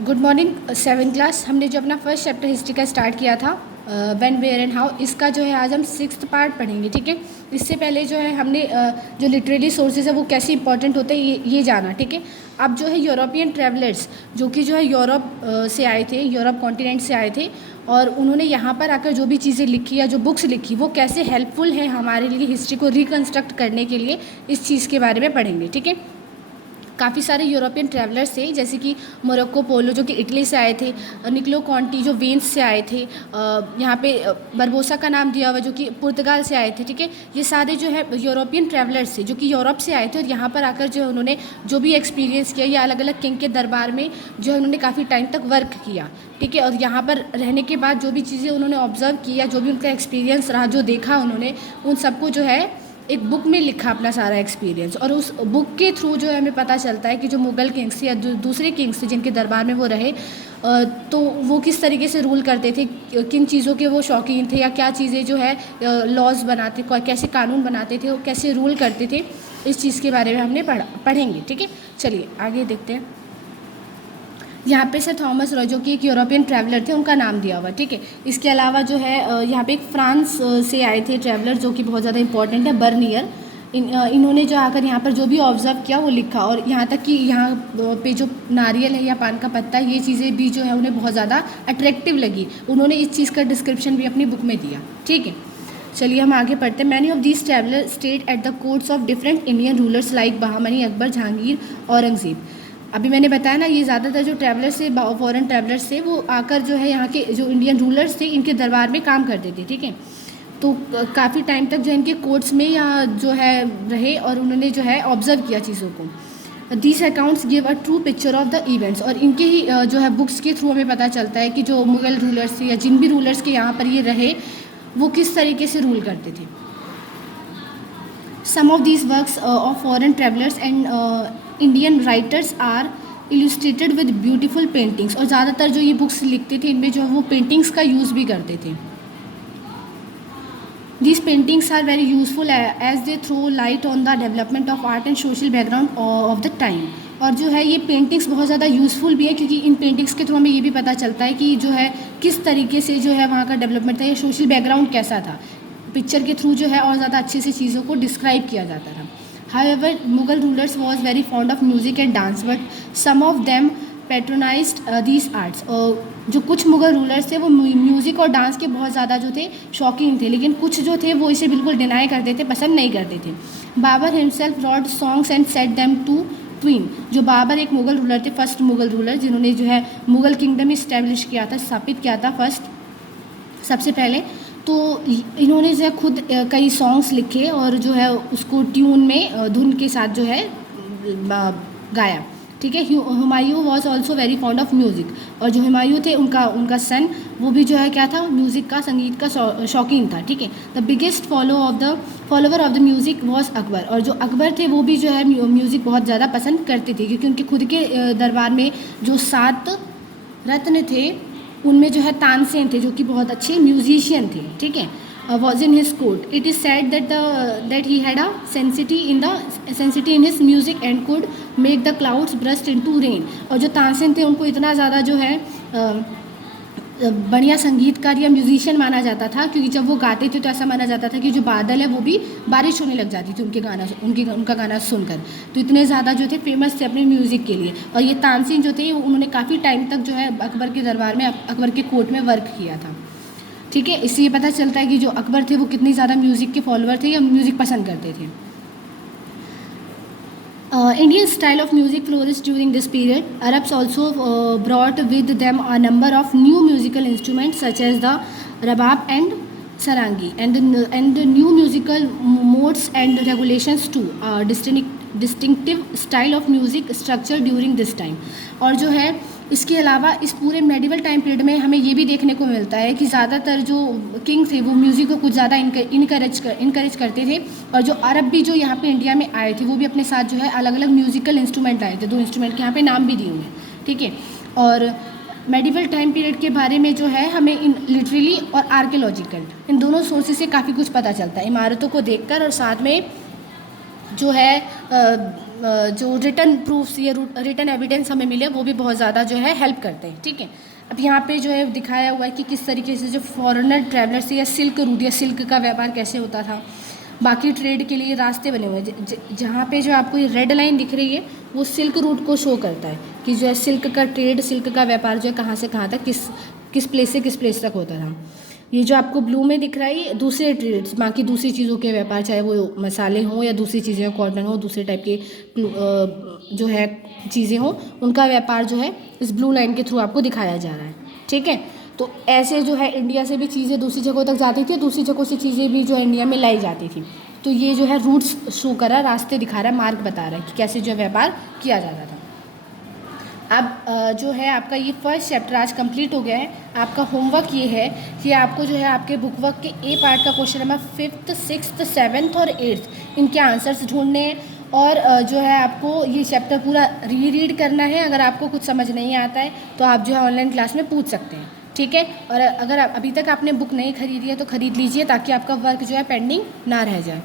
Good morning seven class. हमने जो अपना फर्स्ट चैप्टर हिस्ट्री का स्टार्ट किया था व्हेन वेयर एंड हाउ, इसका जो है आज हम सिक्स्थ पार्ट पढ़ेंगे। ठीक है, इससे पहले जो है हमने जो लिटरेरी सोर्सेज है वो कैसे इंपॉर्टेंट होते हैं ये जाना। ठीक है, अब जो है यूरोपियन ट्रैवलर्स जो कि जो है यूरोप से आए थे, यूरोप कॉन्टिनेंट से आए थे, और उन्होंने यहाँ पर आकर जो भी चीज़ें लिखी या जो बुक्स लिखी वो कैसे हेल्पफुल है हमारे लिए हिस्ट्री को रिकन्स्ट्रक्ट करने के लिए, इस चीज़ के बारे में पढ़ेंगे। ठीक है, काफ़ी सारे यूरोपियन ट्रैवलर्स थे, जैसे कि मोरक्को पोलो जो कि इटली से आए थे, निकोलो कॉन्टी जो वेन्स से आए थे, यहाँ पे बरबोसा का नाम दिया हुआ जो कि पुर्तगाल से आए थे। ठीक है, ये सारे जो है यूरोपियन ट्रैवलर्स थे जो कि यूरोप से आए थे, और यहाँ पर आकर जो उन्होंने जो भी एक्सपीरियंस किया या अलग अलग किंग के दरबार में जो है उन्होंने काफ़ी टाइम तक वर्क किया। ठीक है, और यहाँ पर रहने के बाद जो भी चीज़ें उन्होंने ऑब्जर्व किया, जो भी उनका एक्सपीरियंस रहा, जो देखा उन्होंने, उन सबको जो है एक बुक में लिखा अपना सारा एक्सपीरियंस। और उस बुक के थ्रू जो है हमें पता चलता है कि जो मुग़ल किंग्स थे या दूसरे किंग्स थे जिनके दरबार में वो रहे, तो वो किस तरीके से रूल करते थे, किन चीज़ों के वो शौकीन थे, या क्या चीज़ें जो है लॉज बनाते, कैसे कानून बनाते थे, और कैसे रूल करते थे, इस चीज़ के बारे में हमने पढ़ेंगे। ठीक है, चलिए आगे देखते हैं। यहाँ पे सर थॉमस रॉय जो कि एक यूरोपियन ट्रैवलर थे, उनका नाम दिया हुआ। ठीक है, इसके अलावा जो है यहाँ पे एक फ्रांस से आए थे ट्रैवलर जो कि बहुत ज़्यादा इंपॉर्टेंट है, बर्नियर। इन्होंने जो आकर यहाँ पर जो भी ऑब्जर्व किया वो लिखा, और यहाँ तक कि यहाँ पे जो नारियल है या पान का पत्ता, ये चीज़ें भी जो है उन्हें बहुत ज़्यादा अट्रैक्टिव लगी, उन्होंने इस चीज़ का डिस्क्रिप्शन भी अपनी बुक में दिया। ठीक है, चलिए हम आगे पढ़ते हैं। Many of these traveller stayed at the courts of different Indian rulers like Bahmani, Akbar, Jahangir, Aurangzeb. अभी मैंने बताया ना, ये ज़्यादातर जो ट्रैवलर्स थे, फॉरेन ट्रैवलर्स थे, वो आकर जो है यहाँ के जो इंडियन रूलर्स थे इनके दरबार में काम करते थे। ठीक है, तो काफ़ी टाइम तक जो इनके कोर्ट्स में या जो है रहे, और उन्होंने जो है ऑब्जर्व किया चीज़ों को। These accounts give a true picture of the events, और इनके ही जो है बुक्स के थ्रू हमें पता चलता है कि जो मुग़ल रूलर्स थे या जिन भी रूलर्स के यहाँ पर ये रहे, वो किस तरीके से रूल करते थे। Some of these works of foreign travellers and Indian writers are illustrated with beautiful paintings, और ज़्यादातर जो ये बुक्स लिखते थे इनमें जो है वो पेंटिंग्स का यूज़ भी करते थे। These paintings are very useful as they throw light on the development of art and social background of the time। और जो है ये पेंटिंग्स बहुत ज़्यादा यूज़फुल भी है, क्योंकि इन पेंटिंग्स के थ्रू हमें ये भी पता चलता है कि जो है किस तरीके से जो है वहाँ का डेवलपमेंट था या सोशल बैकग्राउंड कैसा था। पिक्चर के थ्रू जो है और ज़्यादा अच्छे से चीज़ों को डिस्क्राइब किया जाता था। However, Mughal rulers was very fond of music and dance, but some of them patronized these arts। जो कुछ मुग़ल रूलर्स थे वो म्यूज़िक और डांस के बहुत ज़्यादा जो थे शौकीन थे, लेकिन कुछ जो थे वो इसे बिल्कुल डिनाई करते थे, पसंद नहीं करते थे। Babur himself wrote songs and set them to tune. जो बाबर एक मुग़ल रूलर थे, फर्स्ट मुग़ल रूलर जिन्होंने जो है मुग़ल किंगडम इस्टेब्लिश किया था, स्थापित किया था फर्स्ट सबसे पहले, तो इन्होंने जो है खुद कई सॉन्ग्स लिखे और जो है उसको ट्यून में धुन के साथ जो है गाया। ठीक है, Humayun was also very fond of music, और जो हुमायूं थे उनका सन वो भी जो है क्या था, म्यूज़िक का, संगीत का शौकीन था। ठीक है, the biggest follower of the music was Akbar, और जो अकबर थे वो भी जो है म्यूज़िक बहुत ज़्यादा पसंद करते थे, क्योंकि उनके खुद के दरबार में जो 7 रत्न थे उनमें जो है तानसेन थे जो कि बहुत अच्छे म्यूजिशियन थे। ठीक है, was in his court. It is said that he had a sensitivity in his music and could make the clouds burst into rain. और जो तानसेन थे उनको इतना ज़्यादा जो है बढ़िया संगीतकार या म्यूजिशियन माना जाता था, क्योंकि जब वो गाते थे तो ऐसा माना जाता था कि जो बादल है वो भी बारिश होने लग जाती थी उनका गाना सुनकर। तो इतने ज़्यादा जो थे फेमस थे अपने म्यूज़िक के लिए। और ये तानसेन जो थे उन्होंने काफ़ी टाइम तक जो है अकबर के दरबार में, अकबर के कोर्ट में वर्क किया था। ठीक है, इससे ये पता चलता है कि जो अकबर थे वो कितनी ज़्यादा म्यूज़िक के फॉलोअर थे या म्यूज़िक पसंद करते थे। Indian style of music flourished during this period. Arabs also brought with them a number of new musical instruments such as the rabab and sarangi, and the new musical modes and regulations too. Distinctive style of music structure during this time। और जो है इसके अलावा इस पूरे medieval time period में हमें ये भी देखने को मिलता है कि ज़्यादातर जो किंग थे वो म्यूज़िक को कुछ ज़्यादा इनकरेज करते थे, और जो अरब भी जो यहाँ पे इंडिया में आए थे वो भी अपने साथ जो है अलग अलग म्यूज़िकल इंस्ट्रूमेंट लाए थे। 2 इंस्ट्रूमेंट के यहाँ पे नाम भी दिए हुए हैं। ठीक है, और मेडिवल टाइम पीरियड के बारे में जो है हमें इन लिटरेली और आर्कियोलॉजिकल इन दोनों सोर्सेज से काफ़ी कुछ पता चलता है, इमारतों को देखकर, और साथ में जो है जो रिटर्न प्रूफ्स या रिटर्न एविडेंस हमें मिले वो भी बहुत ज़्यादा जो है हेल्प करते हैं, ठीक है। अब यहाँ पे जो है दिखाया हुआ है कि किस तरीके से जो फॉरेनर ट्रैवलर्स या सिल्क रूट या सिल्क का व्यापार कैसे होता था, बाकी ट्रेड के लिए रास्ते बने हुए हैं। जहाँ पे जो आपको ये रेड लाइन दिख रही है वो सिल्क रूट को शो करता है कि जो है सिल्क का ट्रेड, सिल्क का व्यापार जो है कहाँ से कहाँ तक, किस प्लेस से किस प्लेस तक होता था। ये जो आपको ब्लू में दिख रहा है ये दूसरे ट्रेड्स, बाकी दूसरी चीज़ों के व्यापार, चाहे वो मसाले हों या दूसरी चीज़ें हो, कॉटन हो, दूसरे टाइप के जो है चीज़ें हों, उनका व्यापार जो है इस ब्लू लाइन के थ्रू आपको दिखाया जा रहा है, ठीक है। तो ऐसे जो है इंडिया से भी चीज़ें दूसरी जगहों तक जाती थी, दूसरी जगहों से चीज़ें भी जो है इंडिया में लाई जाती थी। तो ये जो है रूट्स शो कर रहा है, रास्ते दिखा रहा है, मार्ग बता रहा है कि कैसे जो व्यापार किया जाता था। अब जो है आपका ये फर्स्ट चैप्टर आज कंप्लीट हो गया है। आपका होमवर्क ये है कि आपको जो है आपके बुक वर्क के ए पार्ट का question number 5th, 6th, 7th और 8th इनके आंसर्स ढूंढने हैं और जो है आपको ये चैप्टर पूरा रीड करना है। अगर आपको कुछ समझ नहीं आता है तो आप जो है ऑनलाइन क्लास में पूछ सकते हैं, ठीक है। और अगर अभी तक आपने बुक नहीं खरीदी है तो ख़रीद लीजिए ताकि आपका वर्क जो है पेंडिंग ना रह जाए।